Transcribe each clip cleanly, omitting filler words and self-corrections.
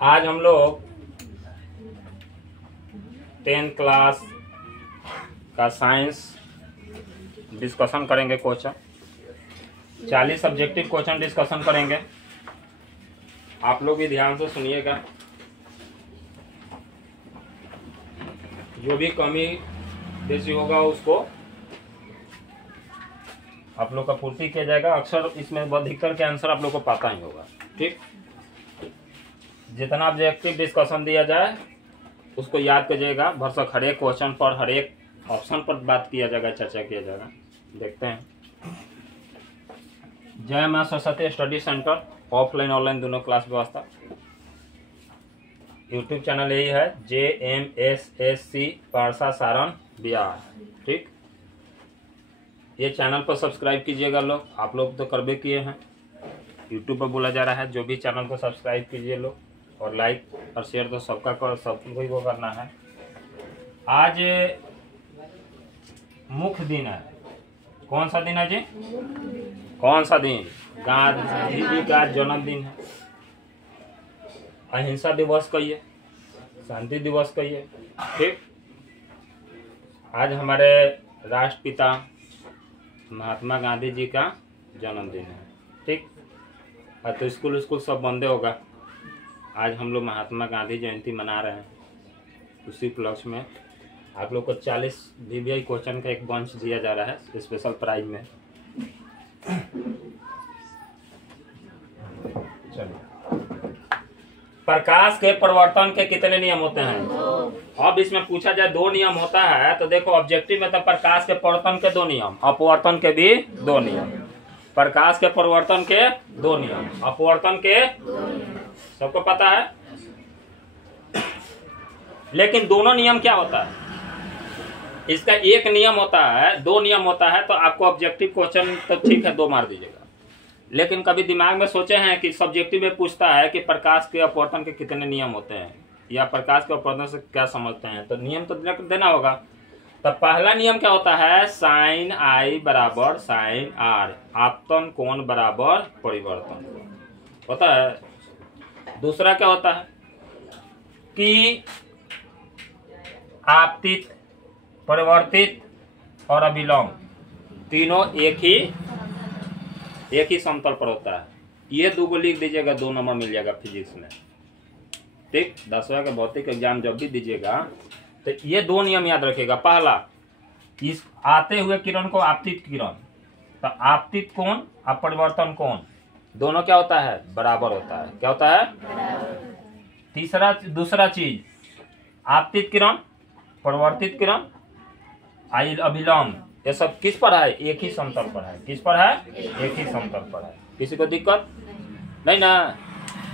आज हम लोग 10th क्लास का साइंस डिस्कशन करेंगे। क्वेश्चन 40 सब्जेक्टिव क्वेश्चन डिस्कशन करेंगे। आप लोग भी ध्यान से सुनिएगा। जो भी कमी जैसी होगा उसको आप लोग का पूर्ति किया जाएगा। अक्सर इसमें अधिकतर के आंसर आप लोग को पता ही होगा। ठीक, जितना ऑब्जेक्टिव डिस्कशन दिया जाए उसको याद कीजिएगा। भरसक हर एक क्वेश्चन पर, हर एक ऑप्शन पर बात किया जाएगा, चर्चा किया जाएगा। देखते हैं। जय मां Saraswati study centre, offline online दोनों क्लास व्यवस्था। यूट्यूब चैनल यही है, JMSSC पारसा सारण बिहार। ठीक, ये चैनल पर सब्सक्राइब कीजिएगा। लोग आप लोग तो करबे किए हैं। यूट्यूब पर बोला जा रहा है जो भी चैनल को सब्सक्राइब कीजिए लोग, और लाइक और शेयर तो सबका कर, सबको ही वो करना है। आज मुख्य दिन है। कौन सा दिन है जी? कौन सा दिन? गांधी जी का जन्मदिन है। अहिंसा दिवस कहिए, शांति दिवस कहिए। ठीक, आज हमारे राष्ट्रपिता महात्मा गांधी जी का जन्मदिन है। ठीक, तो स्कूल सब बंदे होगा। आज हम लोग महात्मा गांधी जयंती मना रहे हैं। उसी उपलक्ष्य में आप लोग को 40 VVI क्वेश्चन का एक बंच दिया जा रहा है स्पेशल प्राइज में। चलिए, प्रकाश के परिवर्तन के कितने नियम होते हैं? अब इसमें पूछा जाए 2 नियम होता है तो देखो ऑब्जेक्टिव में तो प्रकाश के परिवर्तन के 2 नियम, अपवर्तन के भी 2 नियम। प्रकाश के परिवर्तन के 2 नियम, अपवर्तन के सबको पता है। लेकिन दोनों नियम क्या होता है? इसका एक नियम होता है, 2 नियम होता है। तो आपको ऑब्जेक्टिव क्वेश्चन तो ठीक है 2 मार दीजिएगा। लेकिन कभी दिमाग में सोचे हैं कि सब्जेक्टिव में पूछता है कि प्रकाश के अपवर्तन के कितने नियम होते हैं, या प्रकाश के अपवर्तन से क्या समझते हैं, तो नियम तो देना होगा। तो पहला नियम क्या होता है? साइन I बराबर साइन R, आपतन कोण बराबर परिवर्तन होता है। दूसरा क्या होता है कि आपतित, परिवर्तित और अभिलंब तीनों एक ही समतल पर होता है। ये 2 को लिख दीजिएगा, 2 नंबर मिल जाएगा फिजिक्स में। ठीक, 10वां का भौतिक एग्जाम जब भी दीजिएगा तो ये 2 नियम याद रखिएगा। पहला, इस आते हुए किरण को आपतित किरण, तो आपतित कोण और परिवर्तन कोण दोनों क्या होता है? बराबर होता है। क्या होता है? दूसरा चीज, आपतित किरण, परिवर्तित किरण, अभिलंब, ये सब किस पर है? एक ही समतल पर है। किस पर है? एक ही समतल पर है। किसी को दिक्कत नहीं ना?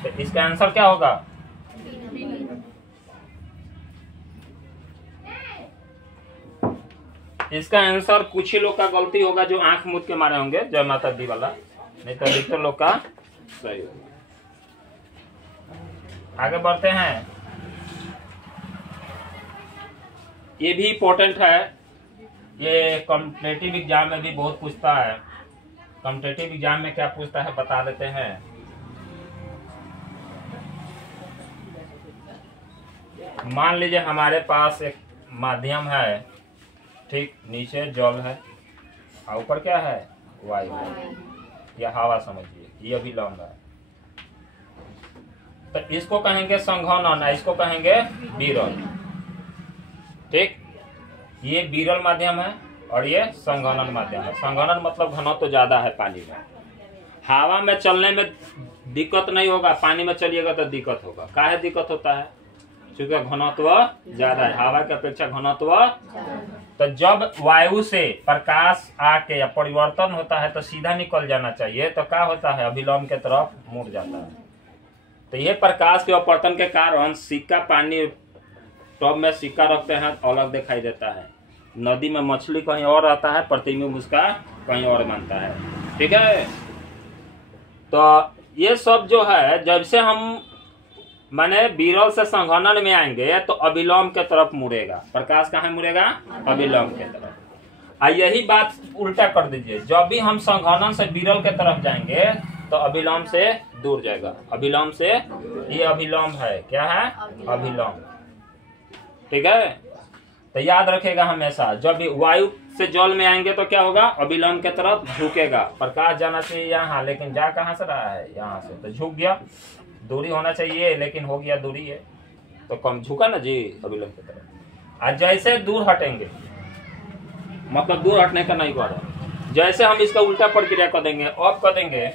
तो इसका आंसर क्या होगा? इसका आंसर कुछ ही लोग का गलती होगा जो आंख मूंद के मारे होंगे, जय माता दी वाला, नहीं तो अधिकतर लोग का सही होगा। आगे बढ़ते हैं। ये भी इम्पोर्टेंट है, ये कॉम्पिटिटिव एग्जाम में भी बहुत पूछता है। कॉम्पिटिटिव एग्जाम में क्या पूछता है बता देते हैं। मान लीजिए हमारे पास एक माध्यम है। ठीक, नीचे जल है और ऊपर क्या है? वायु है या हवा समझिए। ये अभिलंब है। तो इसको कहेंगे संघनन, इसको कहेंगे विरल। ठीक, ये विरल माध्यम है और ये संघनन माध्यम है। संघनन मतलब घनत्व तो ज्यादा है पानी में। हवा में चलने में दिक्कत नहीं होगा, पानी में चलिएगा तो दिक्कत होगा। काहे दिक्कत होता है? क्योंकि घनत्व ज्यादा है, हवा की अपेक्षा घनत्व। तो जब वायु से प्रकाश आके या परिवर्तन होता है तो सीधा निकल जाना चाहिए, तो क्या होता है? अभिलंब के तरफ मुड़ जाता है। तो ये प्रकाश के अपवर्तन के कारण सिक्का, पानी टब में सिक्का रखते हैं अलग दिखाई देता है। नदी में मछली कहीं और रहता है, प्रतिबिंब उसका कहीं और बनता है। ठीक है, तो ये सब जो है, जब से हम माने विरल से संघनन में आएंगे तो अभिलंब के तरफ मुड़ेगा। प्रकाश कहाँ मुड़ेगा? अभिलंब के तरफ। यही बात उल्टा कर दीजिए, जब भी हम संघनन से विरल के तरफ जाएंगे तो अभिलंब से दूर जाएगा। अभिलंब से ये अभिलंब है, क्या है? अभिलंब। ठीक है, तो याद रखेगा हमेशा, जब वायु से जल में आएंगे तो क्या होगा? अभिलंब के तरफ झुकेगा। प्रकाश जाना चाहिए यहाँ, लेकिन जा कहाँ से रहा है? यहाँ से, तो झुक गया। दूरी होना चाहिए लेकिन हो गया दूरी है, तो कम झुका ना जी अभिलंब की तरफ। आज जैसे दूर हटेंगे, मतलब दूर हटने का नहीं कर रहा, जैसे हम इसका उल्टा प्रक्रिया कर देंगे, अब कर देंगे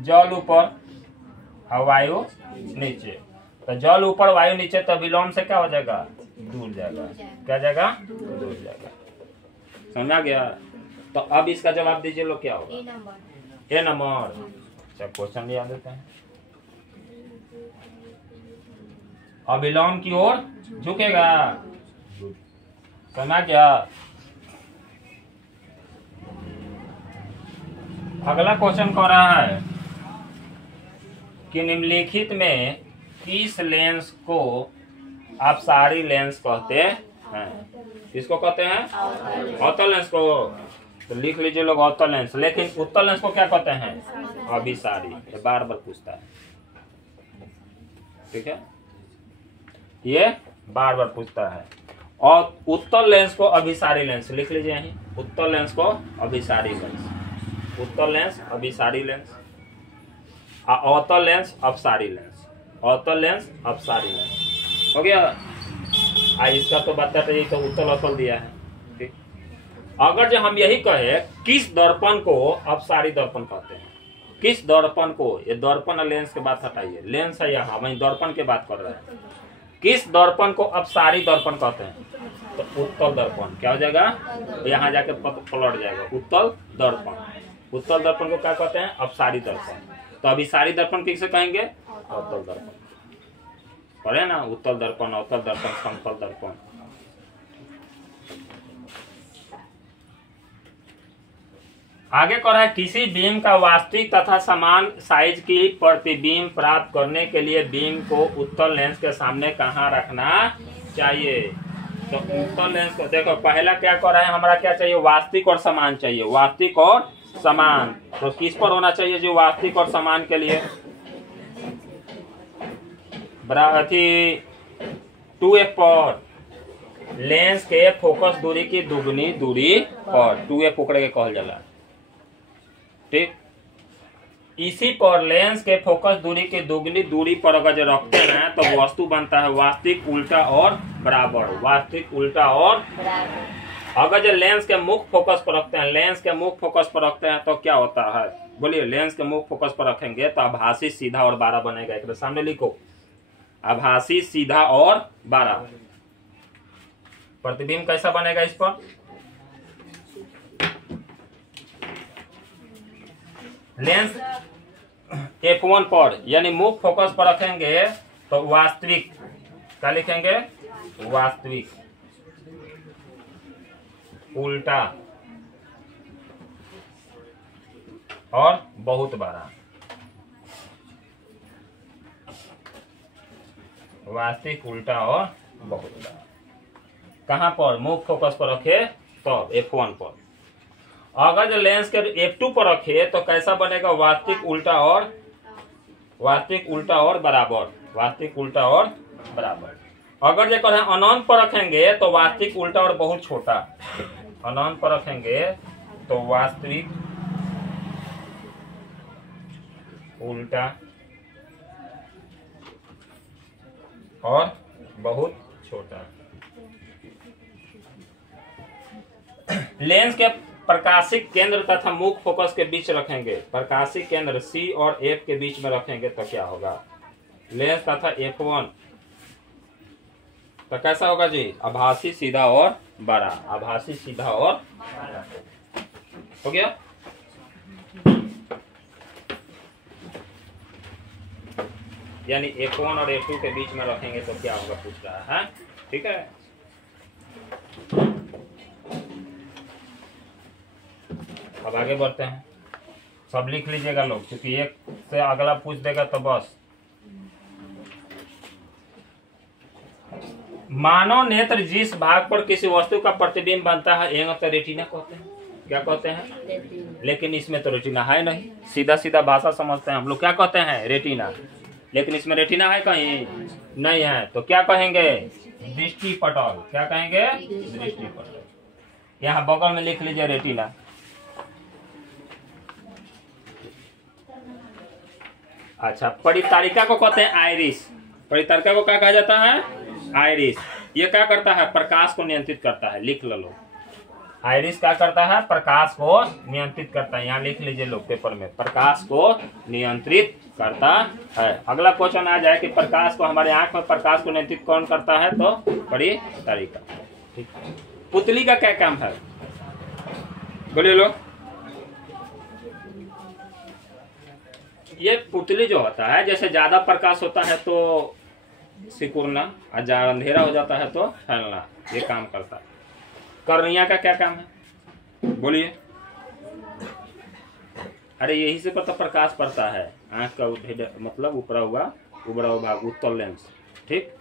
जल ऊपर और वायु नीचे, तो जल ऊपर वायु नीचे, तो विलोम से क्या हो जाएगा? दूर जाएगा। क्या जाएगा? दूर जाएगा। समझा गया? तो अब इसका जवाब दीजिए लोग, क्या होगा? ए नंबर। अच्छा, क्वेश्चन याद देते हैं। अविलोम की ओर झुकेगा। समझा गया? अगला क्वेश्चन कह रहा है कि निम्नलिखित में किस लेंस को अपसारी लेंस कहते हैं? किसको कहते हैं? अवतल लेंस को। तो लिख लीजिए लोग अवतल लेंस। लेकिन उत्तल लेंस को क्या कहते हैं? अभिसारी। ये बार बार पूछता है, ठीक है, ये बार बार पूछता है। और उत्तल लेंस को अभिसारी लेंस लिख लीजिए यहीं। उत्तल लेंस को अभिसारी लेंस, उत्तल लेंस अभिसारी लेंस, अवतल लेंस अपसारी लेंस, अवतल लेंस अपसारी लेंस। हो गया? इसका तो बता रही, तो उत्तल अवतल दिया है। ठीक, अगर जो हम यही कहे किस दर्पण को अपसारी दर्पण कहते हैं, किस दर्पण को, ये दर्पण और लेंस के बात हटाइए, लेंस है यहाँ, वही दर्पण की बात कर रहे हैं। किस दर्पण को अपसारी दर्पण कहते हैं? तो उत्तल दर्पण। क्या हो जाएगा? यहाँ जाके पलट जाएगा, उत्तल दर्पण। उत्तल दर्पण को क्या कहते हैं? अपसारी दर्पण। तो अभिसारी दर्पण किसे कहेंगे? अवतल दर्पण। पढ़े ना, उत्तल दर्पण, अवतल दर्पण, समतल दर्पण। आगे कह रहा है किसी बीम का वास्तविक तथा समान साइज की प्रतिबिंब प्राप्त करने के लिए बीम को उत्तल लेंस के सामने कहाँ रखना चाहिए? तो उत्तल लेंस को देखो, पहला क्या कह रहा है, हमारा क्या चाहिए? वास्तविक और समान चाहिए। वास्तविक और समान, तो किस पर होना चाहिए जो वास्तविक और समान के लिए? थी 2f पर, लेंस के फोकस दूरी की दुगनी दूरी पर 2f पकड़े के कहल जाला। ठीक, इसी पर लेंस के फोकस दूरी की दुगनी दूरी पर अगर जो रखते हैं तो वस्तु बनता है वास्तविक, उल्टा और बराबर। वास्तविक, उल्टा और बराबर। अगर जो लेंस के मुख्य फोकस पर रखते हैं, लेंस के मुख्य फोकस पर रखते हैं तो क्या होता है? बोलिए, लेंस के मुख्य फोकस पर रखेंगे तो आभासी, सीधा और बारा बनेगा। एक सामने लिखो, आभासी, सीधा और बारा। प्रतिबिंब कैसा बनेगा इस पर? लेंस f1 पर यानी मुख्य फोकस पर रखेंगे तो वास्तविक, क्या लिखेंगे? वास्तविक, उल्टा और बहुत बड़ा। वास्तविक, उल्टा और बहुत बड़ा। कहां पर? मुख्य फोकस पर रखे तो f1 पर। अगर जो लेंस के f2 पर रखे तो कैसा बनेगा? वास्तविक, उल्टा और, वास्तविक, उल्टा और बराबर। वास्तविक, उल्टा और बराबर। अगर जो कहें अनंत पर रखेंगे तो वास्तविक, उल्टा और बहुत छोटा। अनंत पर रखेंगे तो वास्तविक, उल्टा और बहुत छोटा। लेंस के प्रकाशिक केंद्र तथा मुख्य फोकस के बीच रखेंगे। प्रकाशिक केंद्र C और F के बीच में रखेंगे तो क्या होगा? लेंस तथा f1 तो कैसा होगा जी? आभासी, सीधा और बड़ा। आभासी, सीधा और बड़ा। हो गया? यानी f1 और f2 के बीच में रखेंगे तो क्या होगा पूछ रहा है। ठीक है, अब आगे बढ़ते हैं। सब लिख लीजिएगा लोग, क्योंकि एक से अगला पूछ देगा तो बस। मानव नेत्र जिस भाग पर किसी वस्तु का प्रतिबिंब बनता है, एंग तो रेटिना कहते हैं। क्या कहते हैं? लेकिन इसमें तो रेटिना है नहीं, सीधा सीधा भाषा समझते हैं हम लोग, क्या कहते हैं? रेटिना। लेकिन इसमें रेटिना है कहीं? नहीं है, तो क्या कहेंगे? दृष्टि पटल। क्या कहेंगे? दृष्टि पटल। यहाँ बगल में लिख लीजिए रेटिना। अच्छा, परितारिका को कहते हैं आइरिस। परितारिका को क्या कहा जाता है? आइरिस। ये क्या करता है? प्रकाश को नियंत्रित करता है। लिख लो, आइरिस क्या करता है? प्रकाश को नियंत्रित करता है। यहाँ लिख लीजिए लोग पेपर में, प्रकाश को नियंत्रित करता है। अगला क्वेश्चन आ जाए कि प्रकाश को, हमारे आंख में प्रकाश को नियंत्रित कौन करता है? तो परितारिका। ठीक। पुतली का क्या काम है? बोलिए लोग। ये पुतली जो होता है, जैसे ज्यादा प्रकाश होता है तो सिकुड़ना, और जहाँ अंधेरा हो जाता है तो फैलना, ये काम करता है। कर्निया का क्या काम है? बोलिए। अरे यही से पता प्रकाश पड़ता है, आंख का मतलब उभरा हुआ भाग, उत्तल लेंस। ठीक।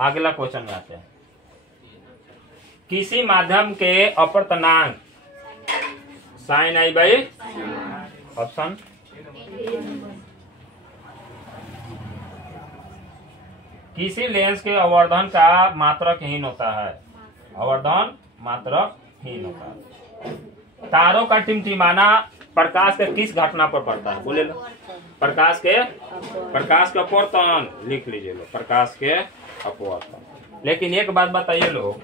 अगला क्वेश्चन में आते हैं। किसी माध्यम के अपवर्तनांक साइन आई बाई ऑप्शन किसी लेंस के आवर्धन का मात्रकहीन होता है। आवर्धन मात्रकहीन होता है। तारों का टिमटिमाना प्रकाश के किस घटना पर पड़ता है? बोले लो। प्रकाश के अपवर्तन। लिख लीजिए लो, प्रकाश के अपवर्तन। लेकिन एक बात बताइए लोग,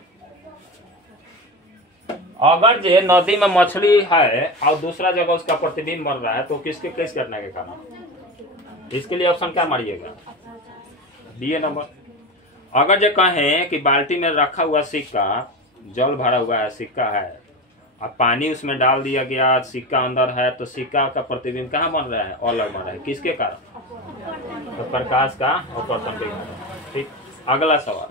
अगर जो नदी में मछली है और दूसरा जगह उसका प्रतिबिंब बन रहा है तो किस घटना के कारण? इसके लिए ऑप्शन क्या मारिएगा? D number. अगर जो कहें कि बाल्टी में रखा हुआ सिक्का, जल भरा हुआ है, सिक्का है, अब पानी उसमें डाल दिया गया, सिक्का अंदर है, तो सिक्का का प्रतिबिंब कहाँ बन रहा है? अलग बन रहा है। किसके कारण? तो प्रकाश का अपवर्तन के कारण। ठीक। अगला सवाल,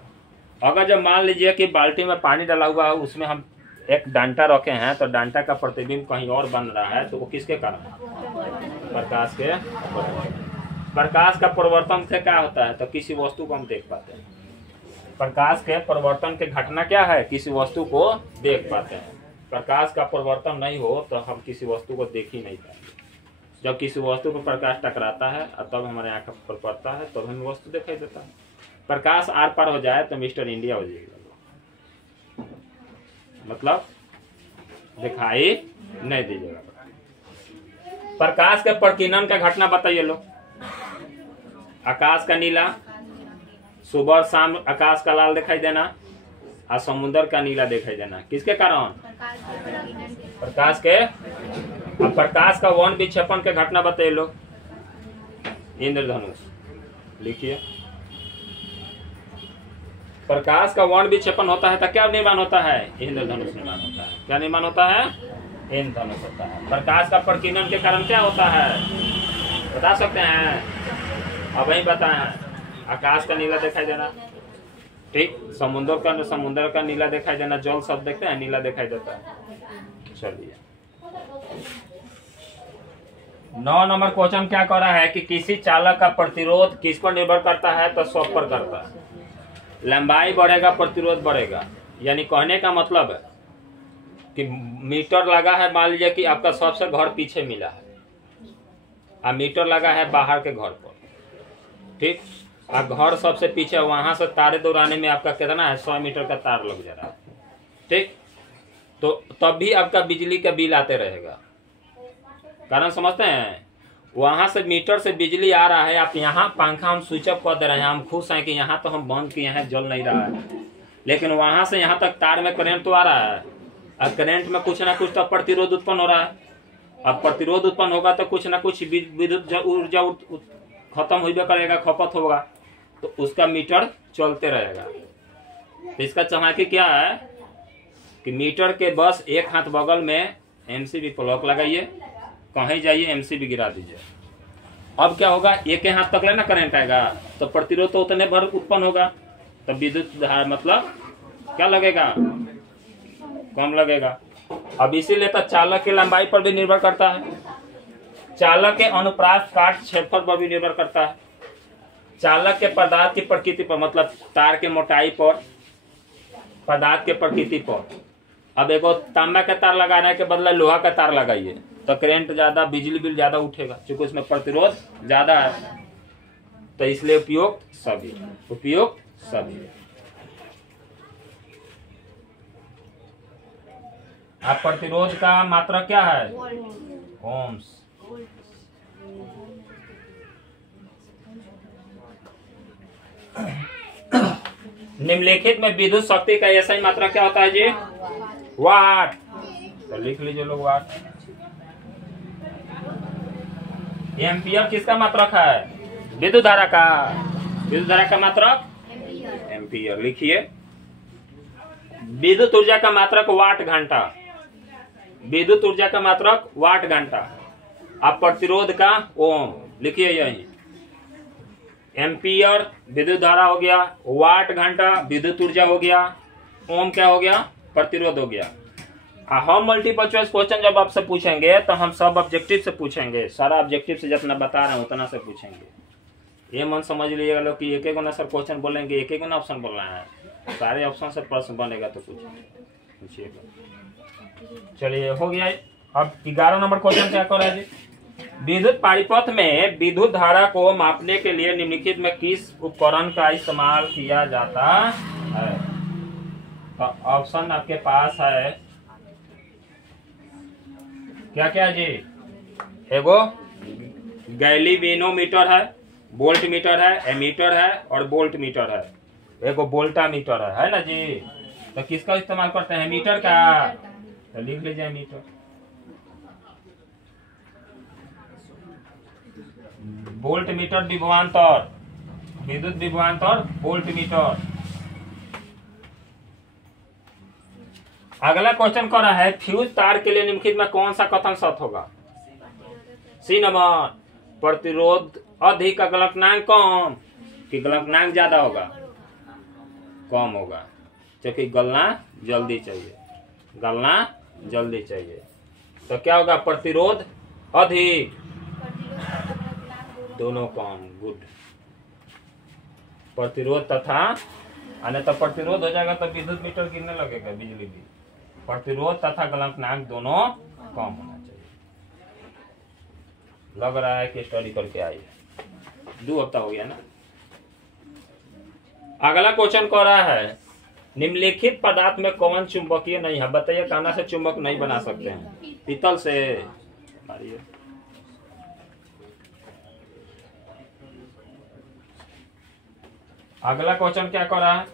अगर जब मान लीजिए कि बाल्टी में पानी डाला हुआ है, उसमें हम एक डांटा रखे हैं, तो डांटा का प्रतिबिंब कहीं और बन रहा है, तो वो किसके कारण? प्रकाश के। प्रकाश का परिवर्तन से क्या होता है? तो किसी वस्तु को हम देख पाते हैं। प्रकाश के परिवर्तन की घटना क्या है? किसी वस्तु को देख पाते हैं। प्रकाश का परिवर्तन नहीं हो तो हम किसी वस्तु को देख ही नहीं पाएंगे। जब किसी वस्तु पर प्रकाश टकराता है और तब हमारे आंख पर पड़ता है, तब हमें वस्तु दिखाई देता है। प्रकाश आर पार हो जाए तो मिस्टर इंडिया हो जाएगा, मतलब दिखाई नहीं दीजिएगा। प्रकाश के प्रकीर्णन का घटना बताइए लो। आकाश का नीला, सुबह शाम आकाश का लाल दिखाई देना, और समुद्र का नीला दिखाई देना, किसके कारण? प्रकाश के। अब प्रकाश का वन विक्षेपण के घटना बताइए लो। इंद्रधनुष। लिखिए, प्रकाश का वर्ण विक्षेपण होता है तो क्या निर्माण होता है? इंद्रधनुष निर्माण होता है। क्या निर्माण होता है? इंद्रधनुष होता है। प्रकाश का प्रकीर्णन के कारण क्या होता है? बता सकते हैं? अब वही बताएं। आकाश का नीला दिखाई देना, ठीक। समुद्र का नीला दिखाई देना, जल सब देखते हैं, नीला दिखाई देता है। चलिए, 9 नंबर क्वेश्चन क्या कर रहा है कि किसी चालक का प्रतिरोध किस पर निर्भर करता है? तो सब पर करता है। लंबाई बढ़ेगा, प्रतिरोध बढ़ेगा। यानी कहने का मतलब है कि मीटर लगा है, मान लीजिए कि आपका सबसे घर पीछे मिला है, और मीटर लगा है बाहर के घर पर, ठीक। और घर सबसे पीछे, वहां से तारे दौड़ाने में आपका कितना है? 100 मीटर का तार लग जा रहा है, ठीक। तो तब भी आपका बिजली का बिल आते रहेगा। कारण समझते हैं? वहां से मीटर से बिजली आ रहा है, आप यहाँ पंखा हम स्विच ऑफ कर दे रहे हैं, हम खुश हैं कि यहाँ तो हम बंद किए हैं, जल नहीं रहा है, लेकिन वहां से यहाँ तक तार में करंट तो आ रहा है, और करंट में कुछ ना कुछ तो प्रतिरोध उत्पन्न हो रहा है। अब प्रतिरोध उत्पन्न होगा तो कुछ ना कुछ विद्युत ऊर्जा खत्म होगा करेगा, खपत होगा, तो उसका मीटर चलते रहेगा। तो इसका चालाकी क्या है कि मीटर के बस एक हाथ बगल में एमसीबी प्लग लगाइए, कहीं जाइए एमसीबी गिरा दीजिए। अब क्या होगा? एक हाथ तक लेना करंट आएगा तो प्रतिरोध तो उतने भर उत्पन्न होगा, तो विद्युत धारा मतलब क्या लगेगा? कम लगेगा। अब इसीलिए तो चालक की लंबाई पर भी निर्भर करता है, चालक के अनुप्रास्थ काट क्षेत्रफल पर भी निर्भर करता है, चालक के पदार्थ की प्रकृति पर, मतलब तार के मोटाई पर, पदार्थ के प्रकृति पर, अब एक तांबा का तार लगाने के बदले लोहा का तार लगाइए तो करंट ज्यादा, बिजली बिल ज्यादा उठेगा, क्योंकि उसमें प्रतिरोध ज्यादा है। तो इसलिए उपयुक्त सभी, उपयुक्त सभी। अब प्रतिरोध का मात्रा क्या है? ओम्स। निम्नलिखित में विद्युत शक्ति का ऐसा मात्रा क्या होता है जी? वाट। तो लिख लीजिए लोग वाट। एम्पियर किसका मात्रक है? विद्युत धारा का। विद्युत धारा का मात्रक एम्पियर। लिखिए विद्युत ऊर्जा का मात्रक वाट घंटा। विद्युत ऊर्जा का मात्रक वाट घंटा। अब प्रतिरोध का ओम लिखिए यही। एम्पियर विद्युत धारा हो गया, वाट घंटा विद्युत ऊर्जा हो गया, ओम क्या हो गया? प्रतिरोध हो गया। हम मल्टीपल चॉइस क्वेश्चन जब आपसे पूछेंगे तो हम सब ऑब्जेक्टिव से पूछेंगे, सारा ऑब्जेक्टिव से जितना बता रहे हैं उतना से पूछेंगे। ये मन समझ लीजिएगा लोग कि एक एक ना सर क्वेश्चन बोलेंगे, एक एक ना ऑप्शन बोलना है, सारे ऑप्शन से प्रश्न बनेगा तो पूछिएगा। चलिए हो गया। अब 11 नंबर क्वेश्चन क्या कर रहा है जी? विद्युत परिपथ में विद्युत धारा को मापने के लिए निम्नलिखित में किस उपकरण का इस्तेमाल किया जाता है? तो ऑप्शन आपके पास है क्या क्या जी? एगो गैलीवेनोमीटर है, वोल्ट मीटर है, एमीटर है और वोल्ट मीटर है, एगो वोल्टा मीटर है ना जी? तो किसका इस्तेमाल करते हैं? मीटर का। तो लिख लीजिए मीटर। वोल्ट मीटर विभवांतर, विद्युत विभवांतर वोल्ट मीटर। अगला क्वेश्चन कर रहा है फ्यूज तार के लिए निम्नलिखित में कौन सा कथन सत्य होगा? सी नंबर, प्रतिरोध अधिक गलनांक कम कि गलनांक ज्यादा होगा? कम होगा, क्योंकि गलना जल्दी चाहिए, गलना जल्दी चाहिए। तो क्या होगा? प्रतिरोध अधिक, दोनों कम। गुड। प्रतिरोध तथा, अन्य तो प्रतिरोध हो जाएगा तो विद्युत मीटर गिरने लगेगा, बिजली भी। प्रतिरोध तथा गलनांक दोनों कम होना चाहिए। लग रहा है कि स्टडी करके आई है, 2 हफ्ता हो गया ना। अगला क्वेश्चन कह रहा है निम्नलिखित पदार्थ में कौन चुंबकीय नहीं है? बताइए। काना से चुंबक नहीं बना सकते हैं, पीतल से। अगला क्वेश्चन क्या कर रहा है?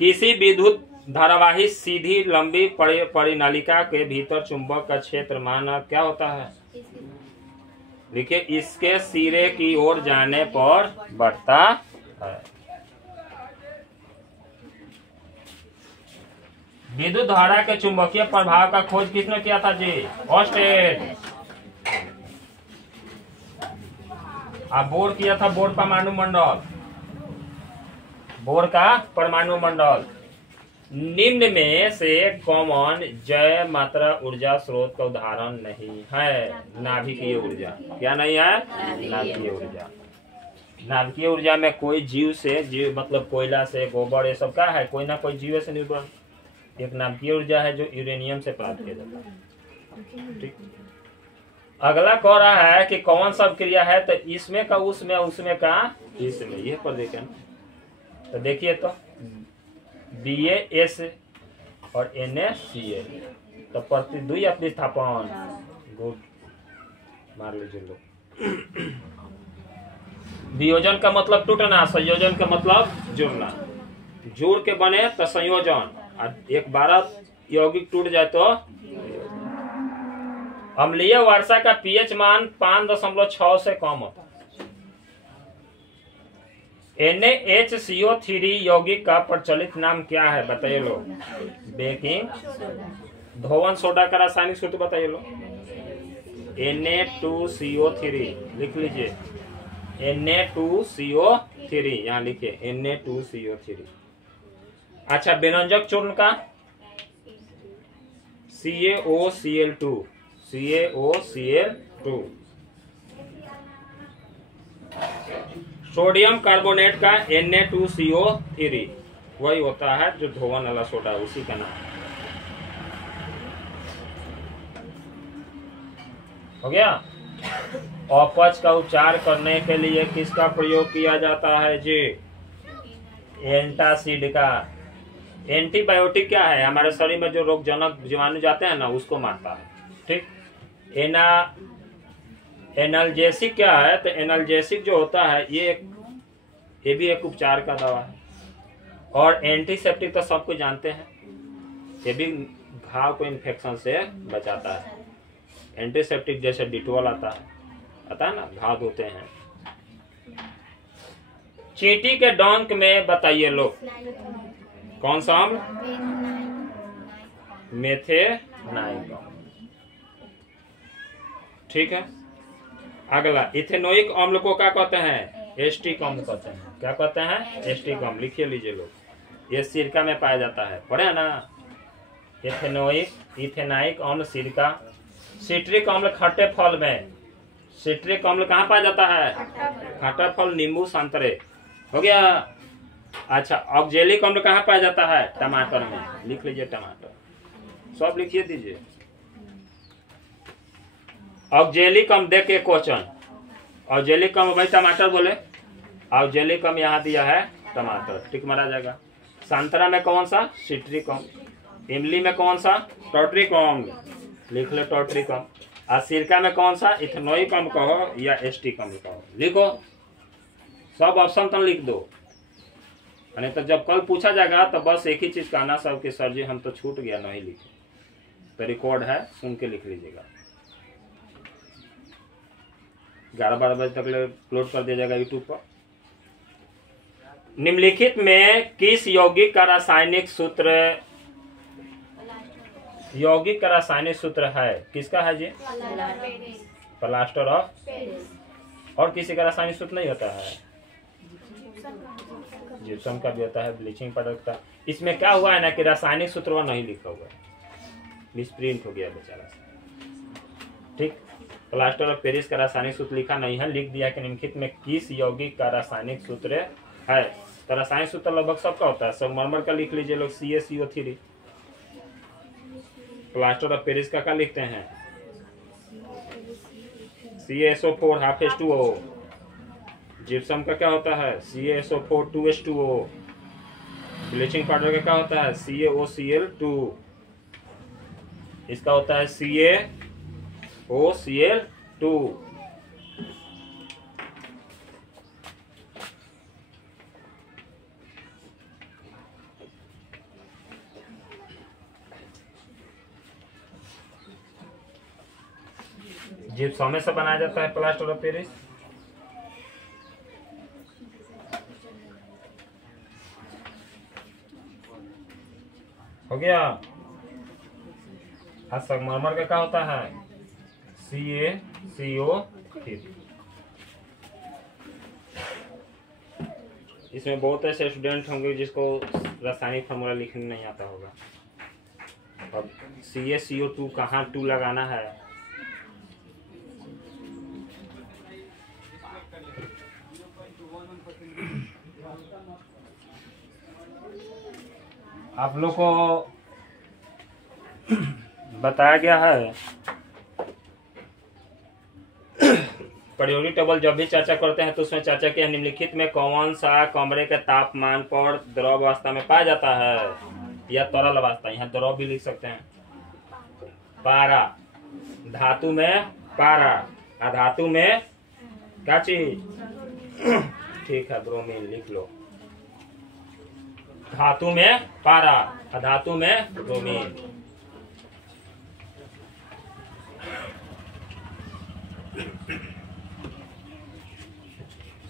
किसी विद्युत धारावाही सीधी लंबी परिनालिका के भीतर चुंबक का क्षेत्र माना क्या होता है? देखिए इसके सिरे की ओर जाने पर बढ़ता है। विद्युत धारा के चुंबकीय प्रभाव का खोज किसने किया था जी? ऑस्टेड। बोर किया था, बोर परमाणु मंडल, बोर का परमाणु मंडल। निम्न में से कॉमन जय मात्रा ऊर्जा स्रोत का उदाहरण नहीं है? नाभिकीय ऊर्जा। क्या नहीं है? नाभिकीय ऊर्जा। नाभिकीय ऊर्जा में कोई जीव से, जीव मतलब कोयला से, गोबर, ये सब का है, कोई ना कोई जीव से निर्भर। एक नाभिकीय ऊर्जा है जो यूरेनियम से प्राप्त किया जाता है। ठीक। अगला कह रहा है कि कौन सब क्रिया है? तो इसमें का उसमें, उसमें का इसमें, ये पर देखें। तो देखिए तो BaS और NaCl, तो प्रतिद्वि प्रतिस्थापन। गुड, मार लीजिए लोग। वियोजन का मतलब टूटना, संयोजन का मतलब जुड़ना। जोड़ के बने तो संयोजन, एक बार यौगिक टूट जाए तो। अम्लीय वर्षा का pH मान 5.6 से कम होता है। NaHCO3 यौगिक का प्रचलित नाम क्या है? बताइए लोग। बेकिंग धोवन सोडा का रासायनिक सूत्र बताइए लोग। Na2CO3 लिख लीजिए। Na2CO3 यहाँ लिखिए, Na2CO3। अच्छा, व्यंजक चूर्ण का CaOCl2, CaOCl2। सोडियम कार्बोनेट का Na2CO3 वही होता है जो धोवन वाला सोडा, उसी का नाम। हो गया। अपच का उपचार करने के लिए किसका प्रयोग किया जाता है जी? एंटासिड का। एंटीबायोटिक क्या है? हमारे शरीर में जो रोगजनक जीवाणु जाते हैं ना, उसको मारता है। ठीक। एनाल्जेसिक क्या है? तो एनाल्जेसिक जो होता है ये भी एक उपचार का दवा है। और एंटीसेप्टिक तो सबको जानते हैं, ये भी घाव को इन्फेक्शन से बचाता है। एंटीसेप्टिक जैसे डिटोल आता है ना, घाव धोते हैं। चींटी के डंक में बताइए लोग कौन सा अम्ल? मेथेनाइक अम्ल। ठीक है। अगला इथेनोइक अम्ल को क्या कहते हैं? एस्टिक अम्ल कहते हैं। क्या कहते हैं? एस्टिक अम्ल। लिखिए लीजिए लोग, ये सिरका में पाया जाता है, पढ़े है ना? इथेनाइक अम्ल सिरका। सिट्रिक अम्ल खट्टे फल में। सिट्रिक अम्ल कहाँ पाया जाता है? खट्टा फल, नींबू, संतरे। हो गया। अच्छा, ऑक्जेलिक अम्ल कहाँ पाया जाता है? टमाटर में। लिख लीजिए टमाटर, सब लिखिए दीजिए। ऑक्जेलिक अम्ल देख के क्वेश्चन, ऑक्जेलिक अम्ल भाई टमाटर बोले, ऑक्जेलिक अम्ल यहाँ दिया है टमाटर, टिक मारा जाएगा। संतरा में कौन सा? सिट्रिक अम्ल। इमली में कौन सा? टॉट्रिक अम्ल, लिख लो टॉट्रिक अम्ल। और सिरका में कौन सा? इथेनोइक अम्ल कहो या एस्टिक अम्ल कहो, लिखो। सब ऑप्शन तो लिख दो, नहीं तो जब कल पूछा जाएगा तो बस एक ही चीज कहना सब कि सर जी हम तो छूट गया, नहीं लिखे। तो रिकॉर्ड है, सुन के लिख लीजिएगा। 11-12 बजे तक अपलोड कर दिया जाएगा यूट्यूब पर। निम्नलिखित में किस यौगिक का रासायनिक सूत्र है? किसका है जी? Plaster of. और किसी का रासायनिक सूत्र नहीं होता है? जिप्सम का भी होता है, ब्लीचिंग पाउडर का। इसमें क्या हुआ है ना कि रासायनिक सूत्र वो नहीं लिखा हुआ है, मिसप्रिंट हो गया बेचारा। ठीक। प्लास्टर ऑफ पेरिस का रासायनिक सूत्र लिखा नहीं है, लिख दिया कि निम्नलिखित में किस यौगिक का रासायनिक सूत्र है। तो रासायनिक सूत्र लगभग सबका होता है। संगमरमर का लिख लीजिए लोग, CaCO3। प्लास्टर ऑफ पेरिस का क्या लिखते हैं? CaSO4 H2O। जिप्सम का क्या होता है? CaSO4 2H2O। ब्लीचिंग पाउडर का क्या होता है? CaOCl2। इसका होता है CaOCl2। जिप्सम से बनाया जाता है प्लास्टर ऑफ पेरिस। हो गया। संगमरमर का क्या होता है? CaCO3। इसमें बहुत ऐसे स्टूडेंट होंगे जिसको रासायनिक फार्मूला लिखने नहीं आता होगा। अब CaCO2 कहाँ 2 लगाना है? आप लोग को बताया गया है परियोगिक टेबल जब भी चर्चा करते हैं तो उसमें चर्चा किया निम्नलिखित में कौन सा कमरे के तापमान पर द्रव अवस्था में पाया जाता है या तरल अवस्था? यहाँ द्रव भी लिख सकते हैं। पारा, धातु में पारा, अधातु में क्या चीज? ठीक है, ब्रोमीन लिख लो। धातु में पारा, अधातु में ब्रोमीन।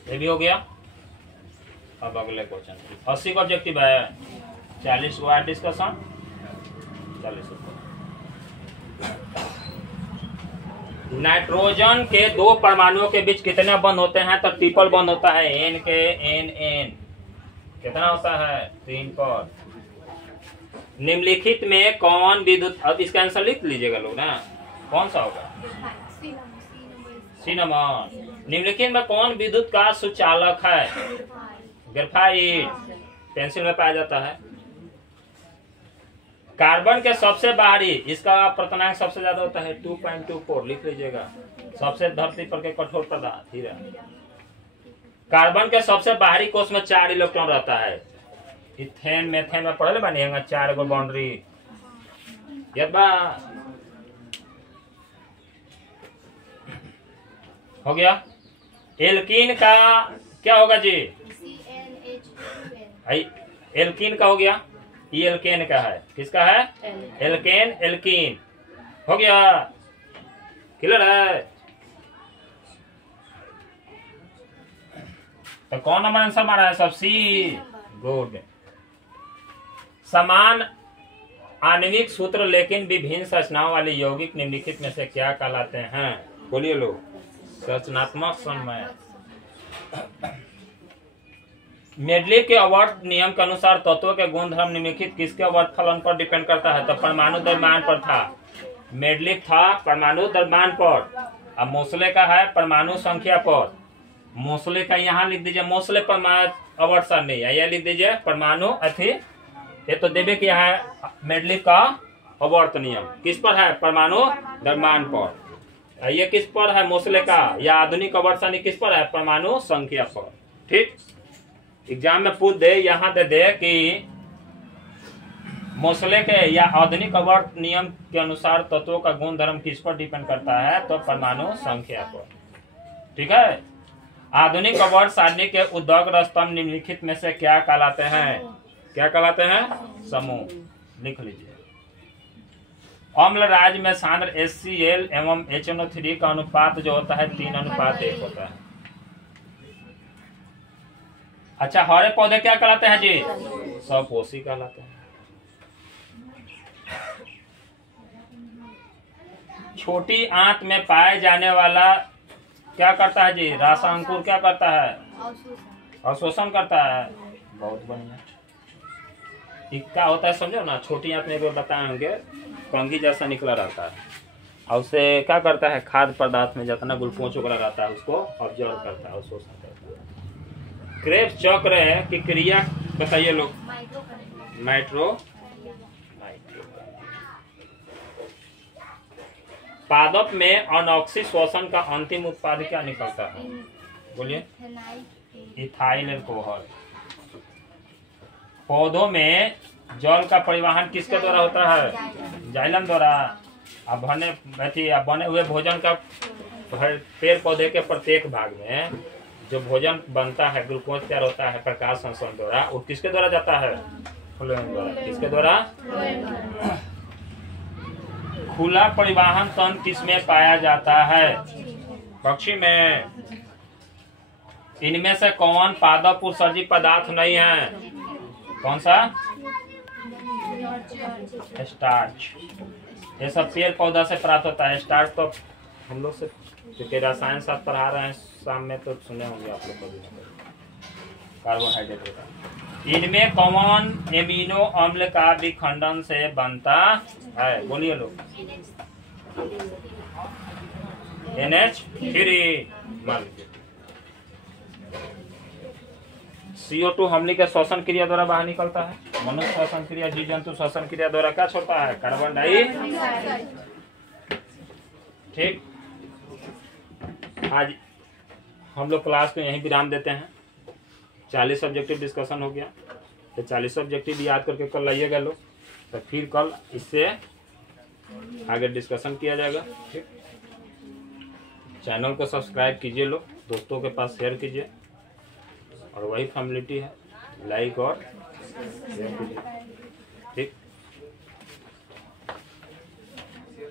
ये भी हो गया। अब अगले क्वेश्चन 80 का ऑब्जेक्टिव है, 40 को आज डिस्कशन 40। नाइट्रोजन के 2 परमाणुओं के बीच कितने बंध होते हैं? तो ट्रिपल बंध होता है, N के N। कितना होता है? 3 पर। निम्नलिखित में कौन विद्युत, अब इसका आंसर लिख लीजिएगा लोग ना, कौन सा होगा? C number. निम्नलिखित में कौन विद्युत का सुचालक है? ग्रेफाइट, पेंसिल में पाया जाता है। कार्बन के सबसे बाहरी, इसका अपर्तनांक सबसे ज्यादा होता है 2.24, लिख लीजिएगा। सबसे धरती पर के कठोर पदार्थ हीरा। कार्बन के सबसे बाहरी कोष में 4 इलेक्ट्रॉन रहता है। इथेन मेथेन में पढ़ले बानी 4 गो बाउंड्री याद बा। हो गया। एल्कीन का क्या होगा जी? एल्कीन का हो गया। ये एल्केन का है, किसका है? एल्केन, एल्कीन हो गया। क्लियर है? तो कौन नंबर आंसर हमारा है? सब सी। गुड। समान आणविक सूत्र लेकिन विभिन्न संरचनाओं वाले यौगिक निम्नलिखित में से क्या कहलाते हैं? बोलिए लोग। संरचनात्मक समन्वय। मेडलिक के अवर्त नियम के अनुसार तत्वों के गुणधर्म निम्नलिखित किसके अवर्त फलन पर डिपेंड करता है? तो परमाणु द्रव्यमान पर था। मेडलिक था परमाणु द्रव्यमान पर। अब मोसले का है परमाणु संख्या पर। मोसले का यहाँ लिख दीजिए, मोसले परमाणु अवर्त सर नहीं है, यह लिख दीजिए परमाणु अथी। ये तो देवे किया है मेडलिक का अवर्त नियम किस पर है? परमाणु द्रव्यमान पर। ये किस पर है? मोसले का या आधुनिक अवर्त सारणी किस पर है? परमाणु संख्या पर। ठीक। एग्जाम में पूछ दे, यहाँ दे दे कि मोसले के या आधुनिक अवर्त नियम के अनुसार तत्वों का गुण धर्म किस पर डिपेंड करता है? तो परमाणु संख्या पर। ठीक है। आधुनिक अवर्त सारणी के उद्योग स्तंभ निम्नलिखित में से क्या कहलाते हैं? क्या कहलाते हैं? समूह। लिख लीजिए। अम्ल राज्य में सांद्र HCl एवं HNO3 का अनुपात जो होता है 3:1 होता है। अच्छा, हरे पौधे क्या कहलाते हैं जी? सपोषी कहलाते हैं। छोटी आंत में पाए जाने वाला क्या करता है जी? रासांकुर क्या करता है? अवशोषण करता है। बहुत बढ़िया। क्या होता है समझो ना, छोटी आंत में बताएंगे, कंघी जैसा निकला रहता है और उसे क्या करता है? खाद्य पदार्थ में जितना ग्लूकोज वगैरह रहता है उसको ऑब्जर्व करता है, अवशोषण करता है। क्रेब्स चक्र है कि क्रिया बताइए लोग। माइट्रो पादप में अनऑक्सी श्वसन का अंतिम उत्पाद क्या निकलता है? बोलिए। Ethyl alcohol. पौधों में जल का परिवहन किसके द्वारा होता है? जाइलम द्वारा। अब बने हुए भोजन का पेड़ पौधे के प्रत्येक भाग में जो भोजन बनता है, ग्लूकोज तैयार होता है प्रकाश संश्लेषण द्वारा, वो किसके द्वारा जाता है? फ्लोएम द्वारा। किसके द्वारा? खुला परिवहन तंत्र किसमें पाया जाता है? पक्षी में। इनमें से कौन पादप उत्सर्जित पदार्थ नहीं है? कौन सा? स्टार्च। ये सब पेड़ पौधा से प्राप्त होता है। स्टार्च तो हम लोग से क्योंकि रसायन साथ पढ़ा रहे हैं शाम में तो सुने होंगे आप लोग कभी ना कभी। कार्बोहाइड्रेट होता है। इनमें कौन एमिनो अम्ल का विखंडन से बनता है? बोलिए लोग। NH3 मान लीजिए। CO2 हमनी के श्वसन क्रिया द्वारा बाहर निकलता है। मनुष्य श्वसन क्रिया, जीव जंतु श्वसन क्रिया द्वारा क्या छोड़ता है? Carbon dioxide. ठीक। आज हम लोग क्लास को यहीं विराम देते हैं। 40 ऑब्जेक्टिव डिस्कशन हो गया, तो 40 ऑब्जेक्टिव याद करके कल लाइएगा लोग, तो फिर कल इससे आगे डिस्कशन किया जाएगा। ठीक। चैनल को सब्सक्राइब कीजिए लोग, दोस्तों के पास शेयर कीजिए, और वही फॉर्मेलिटी है, लाइक और शेयर कीजिए। ठीक।